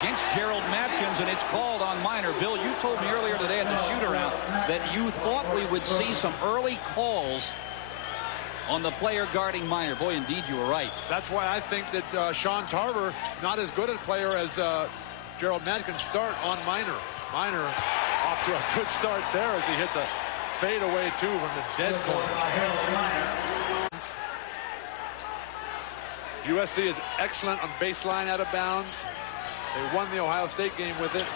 against Gerald Matkins, and it's called on Minor. Bill, you told me earlier today at the shoot-around that you thought we would see some early calls on the player guarding Minor. Boy, indeed, you were right. That's why I think that Sean Tarver, not as good a player as Gerald Matkins, start on Minor. Minor off to a good start there as he hits a fadeaway two from the dead corner. USC is excellent on baseline out of bounds. They won the Ohio State game with it.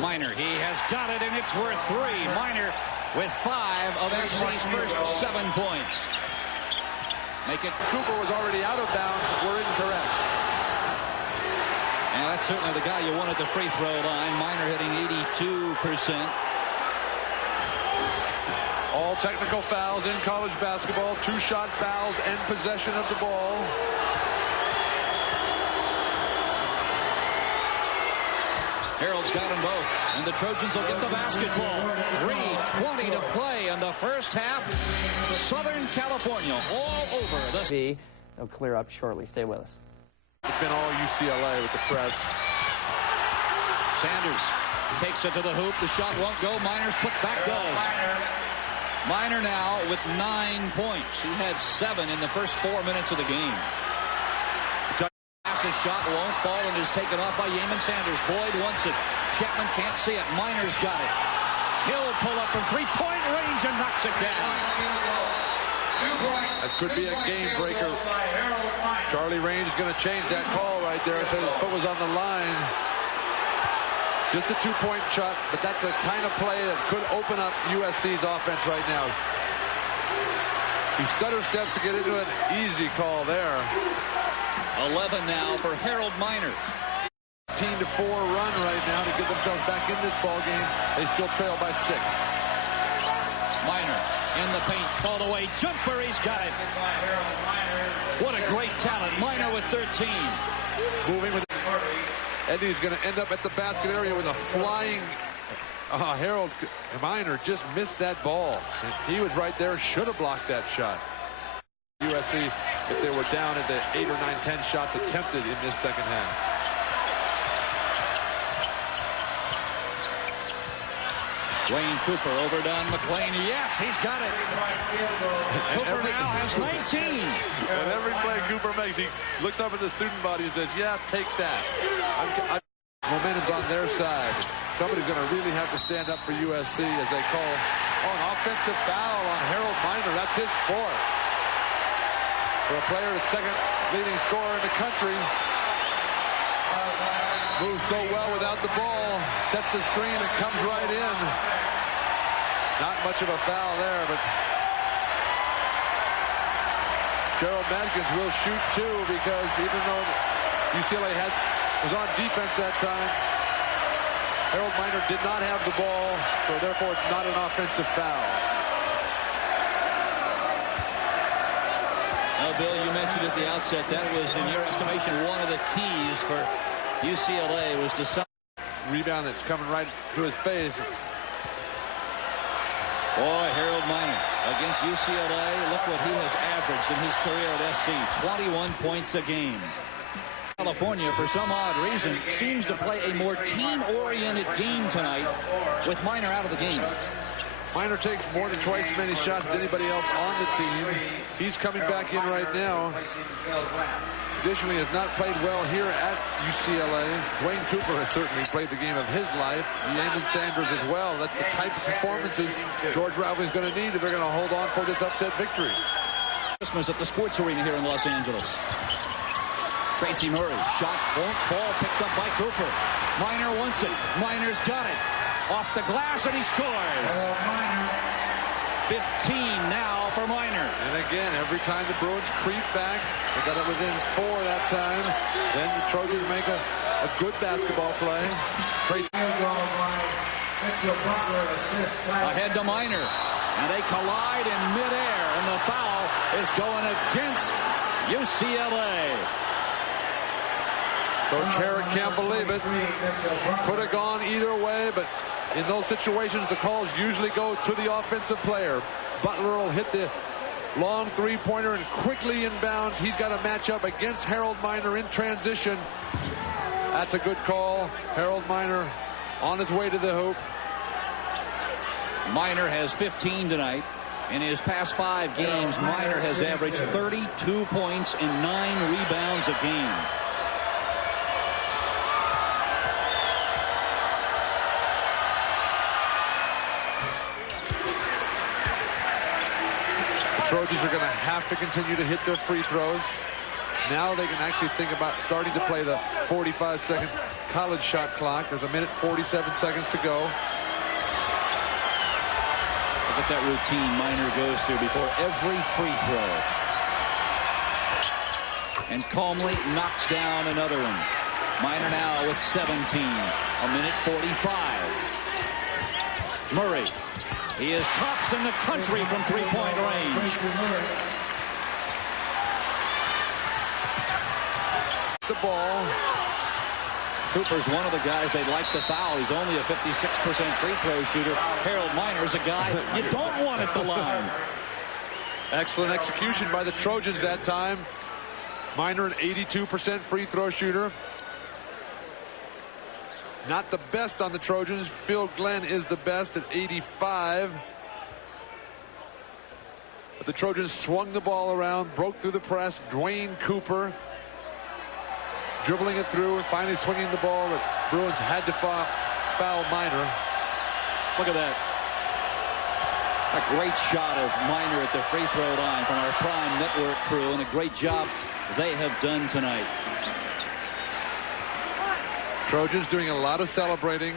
Minor, he has got it, and it's worth 3. Minor with 5 of SC's first 7 points. Make it. Cooper was already out of bounds. We're incorrect. And that's certainly the guy you want at the free throw line. Minor hitting 82%. All technical fouls in college basketball. 2-shot fouls and possession of the ball. Harold's got them both, and the Trojans will get the basketball. 3:20 to play in the first half. Southern California all over the... It'll clear up shortly. Stay with us. It's been all UCLA with the press. Sanders takes it to the hoop. The shot won't go. Minor's put back does. Minor now with 9 points. He had 7 in the first 4 minutes of the game. The shot won't fall and is taken off by Yaman Sanders. Boyd wants it. Chapman can't see it. Minor's got it. He'll pull up from 3-point range and knocks it down. That could be a game breaker. Charlie Range is going to change that call right there. So his foot was on the line. Just a 2-point shot, but that's the kind of play that could open up USC's offense right now. He stutter steps to get into an easy call there. 11 now for Harold Minor. 15-4 run right now to get themselves back in this ball game. They still trail by 6. Minor in the paint, ball away, jumper, he's got it. What a great talent. Minor with 13. Moving with Eddie's going to end up at the basket area with a flying Harold Minor just missed that ball. And he was right there, should have blocked that shot. USC, if they were down at the 8 or 9, 10 shots attempted in this second half. Wayne Cooper over to McClain. Yes, he's got it. Cooper now has 19. And every play Cooper makes, he looks up at the student body and says, yeah, take that. Momentum's on their side. Somebody's going to really have to stand up for USC as they call an offensive foul on Harold Minor. That's his 4th. For a player, the second leading scorer in the country. Moves so well without the ball. Sets the screen and comes right in. Not much of a foul there, but Gerald Matkins will shoot too, because even though UCLA was on defense that time, Harold Minor did not have the ball, so therefore it's not an offensive foul. Well, Bill, you mentioned at the outset that was, in your estimation, one of the keys for UCLA was to some rebound that's coming right to his face. Boy, Harold Minor against UCLA. Look what he has averaged in his career at SC. 21 points a game. California, for some odd reason, seems to play a more team-oriented game tonight with Minor out of the game. Minor takes more than twice as many shots as anybody else on the team. He's coming back in right now. Traditionally has not played well here at UCLA. Dwayne Cooper has certainly played the game of his life. Yaman Sanders as well. That's the type of performances George Rowley's going to need if they're going to hold on for this upset victory. Christmas at the Sports Arena here in Los Angeles. Tracy Murray, shot, won't fall, picked up by Cooper. Minor wants it. Minor's got it. Off the glass, and he scores. 15 now for Minor. And again, every time the Bruins creep back, they got it within 4 that time. Then the Trojans make a good basketball play. Tracy ahead to Minor, and they collide in midair, and the foul is going against UCLA. Coach Herrick can't believe it. Could have gone either way, but in those situations, the calls usually go to the offensive player. Butler will hit the long 3-pointer and quickly inbounds. He's got a matchup against Harold Minor in transition. That's a good call. Harold Miner on his way to the hoop. Miner has 15 tonight. In his past 5 games, Miner has averaged 32 points and 9 rebounds a game. The Trojans are going to have to continue to hit their free throws. Now they can actually think about starting to play the 45-second college shot clock. There's 1:47 seconds to go. Look at that routine Miner goes through before every free throw. And calmly knocks down another one. Miner now with 17. 1:45. Murray. He is tops in the country from three-point range. The ball. Cooper's one of the guys they'd like to foul. He's only a 56% free throw shooter. Harold Miner's a guy you don't want at the line. Excellent execution by the Trojans that time. Miner an 82% free throw shooter. Not the best on the Trojans. Phil Glenn is the best at 85. But the Trojans swung the ball around, broke through the press. Dwayne Cooper dribbling it through and finally swinging the ball. The Bruins had to foul Miner. Look at that. A great shot of Miner at the free throw line from our Prime Network crew, and a great job they have done tonight. Trojans doing a lot of celebrating.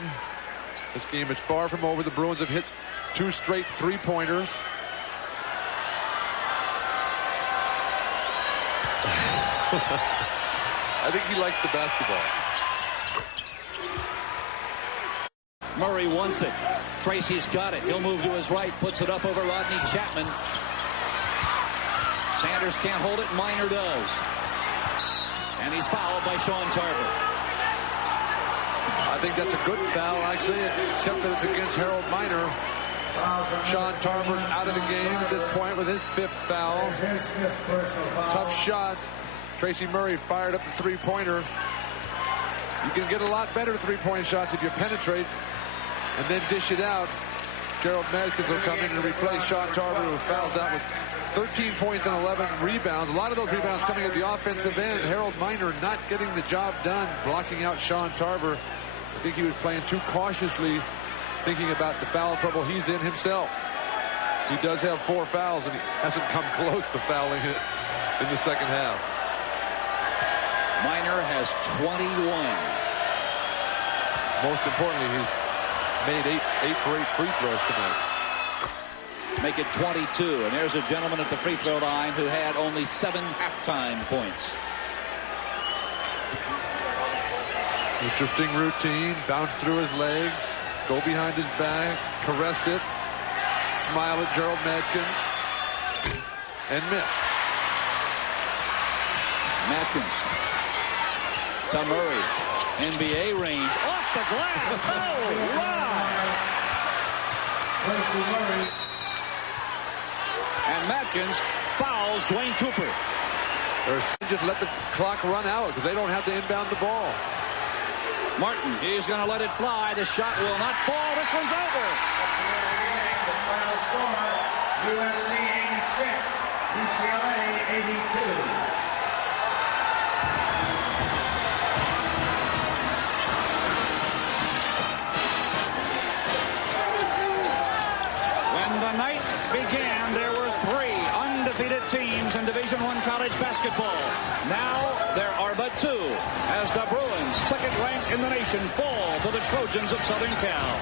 This game is far from over. The Bruins have hit 2 straight three-pointers. I think he likes the basketball. Murray wants it. Tracy's got it. He'll move to his right, puts it up over Rodney Chapman. Sanders can't hold it. Miner does. And he's fouled by Sean Tarver. I think that's a good foul, actually, except that it's against Harold Miner. Sean Tarver's out of the game at this point with his 5th foul. Tough shot. Tracy Murray fired up the three-pointer. You can get a lot better three-point shots if you penetrate and then dish it out. Gerald Madkins will come in and replace Sean Tarver, who fouls out with 13 points and 11 rebounds. A lot of those rebounds coming at the offensive end. Harold Miner not getting the job done, blocking out Sean Tarver. I think he was playing too cautiously, thinking about the foul trouble he's in himself. He does have 4 fouls, and he hasn't come close to fouling it in the second half. Miner has 21. Most importantly, he's made 8 for 8 free throws tonight. Make it 22. And there's a gentleman at the free throw line who had only 7 halftime points. Interesting routine. Bounce through his legs. Go behind his back. Caress it. Smile at Gerald Madkins. And miss. Madkins. To Murray. NBA range. Off the glass. Oh, wow. And Madkins fouls Dwayne Cooper. Just let the clock run out because they don't have to inbound the ball. Martin, he's going to let it fly. The shot will not fall. This one's over. The final score, USC 86, UCLA 82. When the night began, there were 3 undefeated teams in Division I college basketball. Now there are but 2 as the Bruins, second ranked in the nation, fall to the Trojans of Southern Cal.